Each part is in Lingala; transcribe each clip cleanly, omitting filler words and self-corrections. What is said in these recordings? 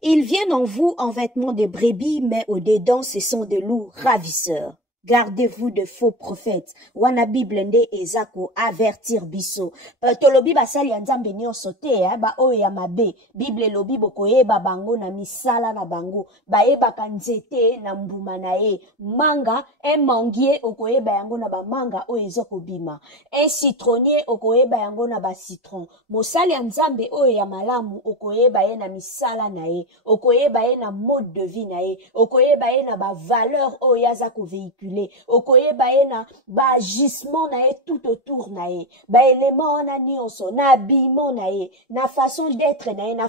Ils viennent en vous en vêtements de brebis, mais au-dedans, ce sont de loups ravisseurs. Gardez-vous de faux prophètes. Wana Bible nde ezako avertir biso. Tolobi basali ya nzambe nyonso te, ba oyo ya mabe. Bible lobi bokoyeba bango na misala na bango. Bayebaka nzete na mbuma na ye. Manga, un manguier okoyeba yango na ba manga oyo ezokobima. Un citronnier okoyeba yango na ba citron. Mosali ya nzambe oyo ya malamu okoyeba ye na misala na ye. Okoyeba ye na mode de vie na ye. Okoyeba ye na ba valeur oyo yazako véhiculer. Okoyeba ye na ba agissement na ye tout autour na ye. Ba élément wana nyonso, na habillement na ye, na façon d'être na ye, na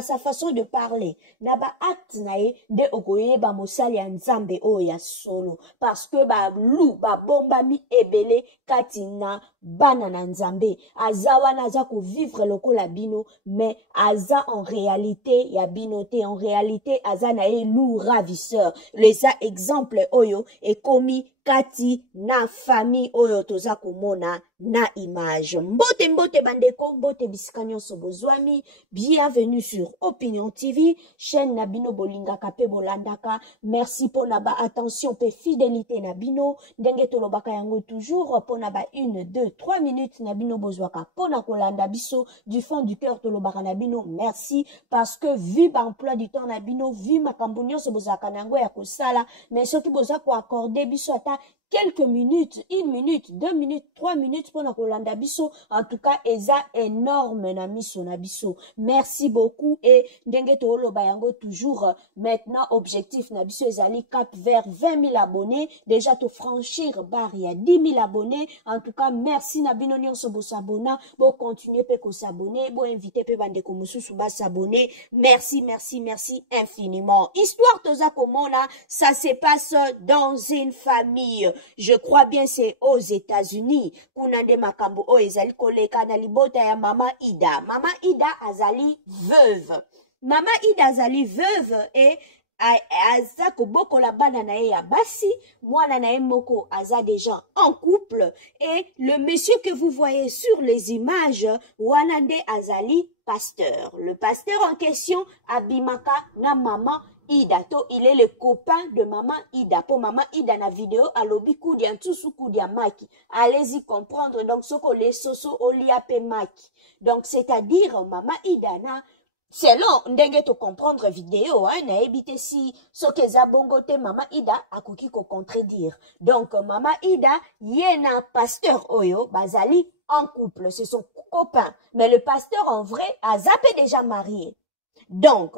sa façon de parler, na ba acte na ye, de okoyeba mosali ya nzambe oyo ya solo. Parce que ba lou, ba bombami ebele kati na bana na nzambe. Aza wana aza ko vivre lokola bino, mais aza en réalité ya bino te. En réalité aza na ye loup ravisseur. Les exemples oyo ekomi kati na famille oyo toza komona na image. Mbote mbote bandeko, mbote bisika nyonso bozwami. Bienvenue sur Opinion TV, chaîne na bino bolingaka pe bolandaka. Merci pour na ba attention pe fidélité na bino. Ndenge tolobaka yango toujours pour na ba 1, 2, 3 minutes na bino bozwaka pona kolanda biso du fond du cœur tolobaka na bino. Merci parce que vu ba emploi du temps na bino, vu makambo nyonso bozaka nango ya kosala, mais soki boza ko accorder biso ata quelques minutes, 1 minute, 2 minutes, 3 minutes pour na kolanda biso. En tout cas, eza énorme na miso na biso. Merci beaucoup et ndenge toloba yango toujours. Maintenant, objectif na biso ezali cap vers 20 000 abonnés. Déjà to franchir barre ya 10 000 abonnés. En tout cas, merci na bino nyonso bo s'abonner, bo continuer pe ko s'abonner, bo inviter pe bandeko mususu ba s'abonner. Merci, merci, merci infiniment. Histoire toza komona, ça se passe dans une famille. Je crois bien c'est aux États-Unis. Kunande makambo o ezali koleka na libota ya mama Ida. Mama Ida azali veuve. Mama Ida azali veuve et aza kobokola bana na ye ya basi, mwana na ye moko aza déjà en couple et le monsieur que vous voyez sur les images wanande azali pasteur. Le pasteur en question abimaka na mama Ida, to il est le copain de maman Ida. Pour maman Ida na vidéo alobi kudia ntusu kudia maki. Allez-y comprendre donc ce que les soso oliape maki. Donc c'est-à-dire maman Ida na selon ndenge to comprendre vidéo na ebite si sokeza bongote maman Ida akoki ko contredire. Donc maman Ida yena pasteur oyo bazali en couple, c'est son copain. Mais le pasteur en vrai a zappé déjà marié. Donc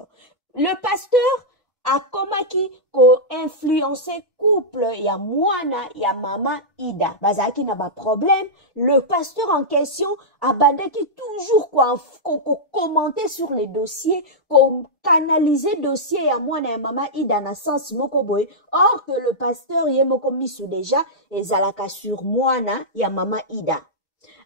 le pasteur a komaki ko influencer couple ya mwana ya mama Ida. Bazaki na ba problème. Le pasteur en question a bandaki toujours commenter sur les dossiers, canaliser dossier ya mwana ya mama Ida na sens moko boy. Or que le pasteur ye moko misu déjà ezalaka sur mwana ya mama Ida.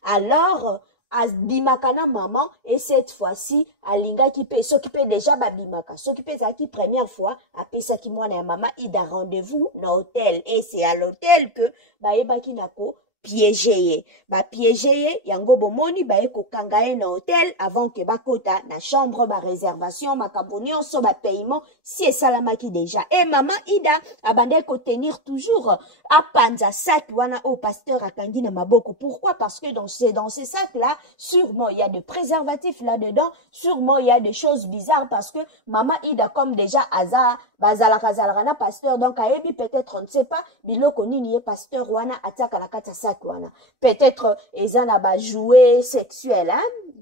Alors abimaka na maman et cette fois-ci alinga ki pe so ki pe déjà babimaka so ki pe za ki première fois apesa ki mwana ya mama Ida rendez-vous na hôtel et c'est à l'hôtel que bayebaki nako piégé ba piégé yango bomoni baye ko kangaye na hôtel avant que bakota na chambre ba réservation makambo nyonso ba paiement si esalamaki déjà et maman Ida abandé ko tenir toujours à panza sac wana au pasteur akangi na maboko. Pourquoi? Parce que dans ces sacs là sûrement il y a des préservatifs là dedans, sûrement il y a des choses bizarres parce que maman Ida comme déjà aza bazalaka zalaka pasteur donc ayebi peut-être on ne sait pas biloko nini ye pasteur wana ataka na kata sac wana peut-être ezana ba jouet sexuel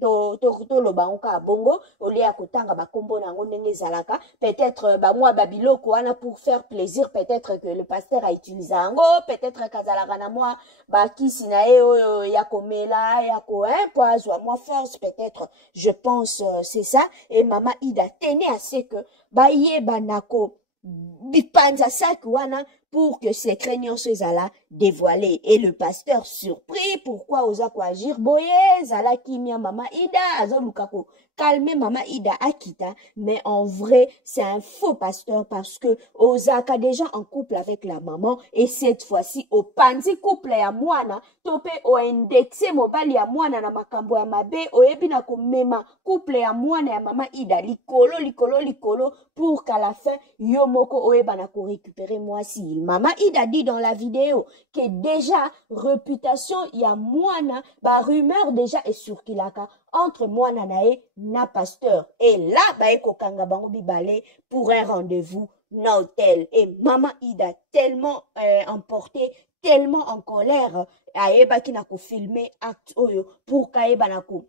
to loba onka bongo olia kotanga ba kombo nango ndenge zalaka peut-être ba mwa ba biloko wana pour faire plaisir peut-être que le pasteur a utilisé ango peut-être kazalaka na mwa ba kisi na ye ya komela ya ko po azwa mwa force peut-être je pense c'est ça et maman Ida tenait à ce que ba yeba nako bipanza sac wana pour que ces craignants soient dévoilés. Et le pasteur surpris, pourquoi osa ko agir boye, zala kimia mama Ida, azo lukako calmer Maman Ida Akita, mais en vrai, c'est un faux pasteur parce que Ozaka déjà en couple avec la maman et cette fois-ci, au pandi couple ya mwana, tope o indexé mobali ya mwana na makambo ya mabe, o ebina komema couple ya mwana ya Maman Ida, likolo, pour qu'à la fin, yo moko oebana ko récupérer moi si. Maman Ida dit dans la vidéo que déjà, réputation ya mwana, ba rumeur déjà est circulaka entre mwana nae na pasteur. Et là, ba eko kanga bango bibale pour un rendez-vous na hôtel. Et Maman Ida tellement emportée, tellement en colère, aeba ki na ko filmer acte oyo pour kaeba na ko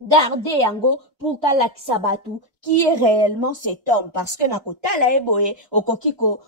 garder yango pour kalakisa batu qui est réellement cet homme parce que na ko tala eboye okoki ko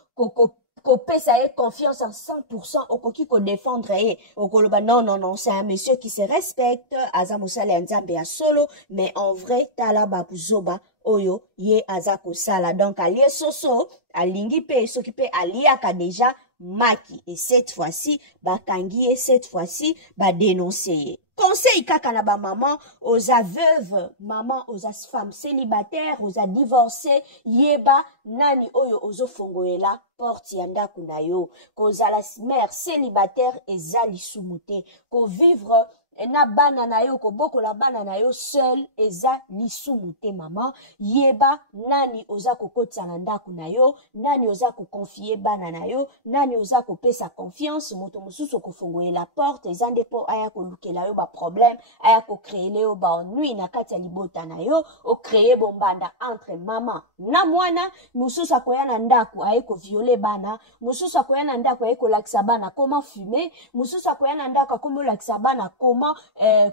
pesa confiance à 100%, okoki ko défendre okoloba non, c'est un monsieur qui se respecte, azamosala nzambe ya solo, mais en vrai tala babuzoba oyo ye azako sala. Donc alie soso alingi pe soki pe aliaka déjà maki et cette fois-ci bakangi et cette fois-ci ba dénoncer. Conseil kaka na ba maman, aux veuves, maman, aux femmes célibataires, aux divorcés, yeba nani oyo ozo fongoela porte ya ndaku na yo. Ko la mère célibataire ezali sumute. Ko vivre na bana na yo, ko boko la bana na yo seul eza lisumute maman. Yeba nani oza kokotisa na ndaku na yo, nani oza ko confier bana na yo, nani oza ko pesa confiance, moto mususu ko fongoela porte ezande po aya ko lukela yo ba problème, aya ko créer leo ba ennui na kati ya libota na yo, o créer bombanda entre maman na mwana, mususu akoya na ndaku aye ko violer bana, mususu akoya na ndaku aye ko lakisa bana comment fumer, mususu akoya na ndaku akomo lakisa bana comment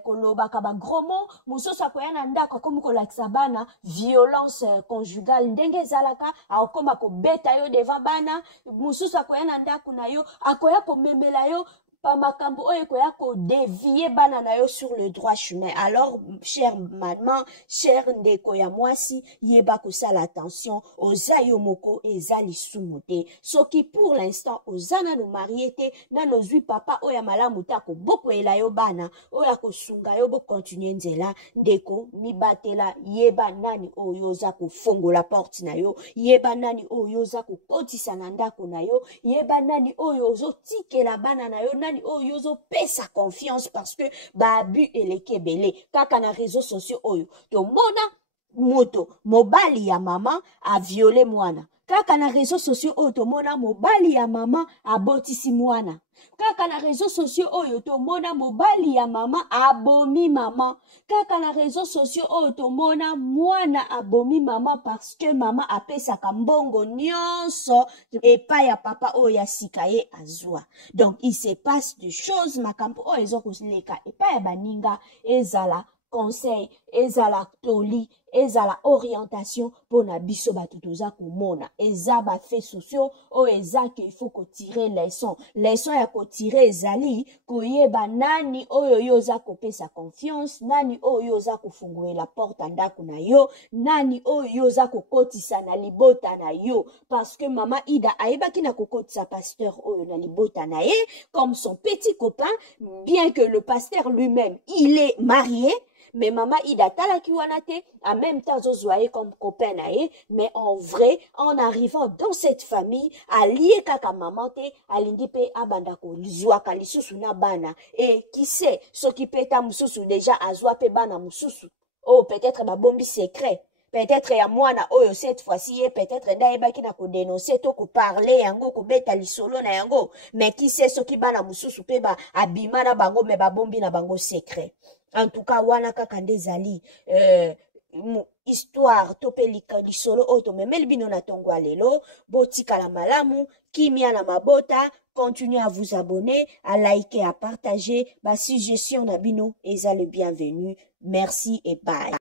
koloba ka ba gros mots, mususu akoya na ndaku akomo ko lakisa bana violence conjugale ndenge zalaka, akoma ko beta yo devant bana, mususu akoya na ndaku na yo akoya ko memela yo pa makambo oyo koya ko dévier bana na yo sur le droit chemin. Alors, chère maman, chère ndeko ya mwasi, yeba ko sala attention, oza yo moko ezali sumuté. Soki pour l'instant, ozana no mariété, na no zui papa oya malamu tako, boko ela yo bana, oya ko sunga yo bo continuer nzela, ndeko, mi batela, yeba nani oyo za ko fongo la porte na yo, yeba nani oyo za ko kotisa na ndako na yo, yeba nani oyo zo tike la bana na yo, nani oyo zo pesa confiance parce que babu elekebele kaka na réseaux sociaux oyo to mona moto mobali ya mama a violé mwana, kaka na réseaux sociaux oyo to mona mobali ya mama a botisi mwana, kaka na réseaux sociaux oyo to mona mobali ya mama abomi mama, kaka na réseaux sociaux oyo to mona mwana abomi mama parce que mama apesaka mbongo nyonso epai ya papa oyo ya sika ye azwa. Donc il se passe des choses makambo oyo ezokoleka epai ya baninga, ezala conseil, ezala toli, ezala orientation pour na biso batu toza komona, eza ba faits sociaux o eza que il faut ko tirer leçon ya ko tirer ezali koyeba nani oyo yo za ko pesa confiance, nani oyo za ko fungula la porte ndako na yo, nani oyo za ko kotisa na libota na yo, parce que Maman Ida aibaki na kokotisa pasteur oyo na libota na ye comme son petit copain, bien que le pasteur lui-même il est marié. Mais Maman Ida talaki wana te, en même temps zozoaye comme copain nae, mais en vrai, en arrivant dans cette famille, allié kaka maman te, alingi pe abanda ko zouaka lisusu na bana. Et qui sait, ce qui peut être mususu déjà azwa pe bana mususu. Oh, peut-être ma bombi secret. Peut-être ya mwana oyo cette fois-ci, peut-être nda ebaki na ko dénoncer to ko parler yango ko beta lisolo na yango. Mais qui sait ce qui bana mususu pe ba abima na bango me ba bombi na bango secret. En tout cas, wana kaka ndezali histoire topelika lisolo oto memeli bino na tongo alelo, botika la malamu, kimia na mabota, continuez à vous abonner, à liker, à partager, ba suggestion na bino eza le bienvenu. Merci et bye.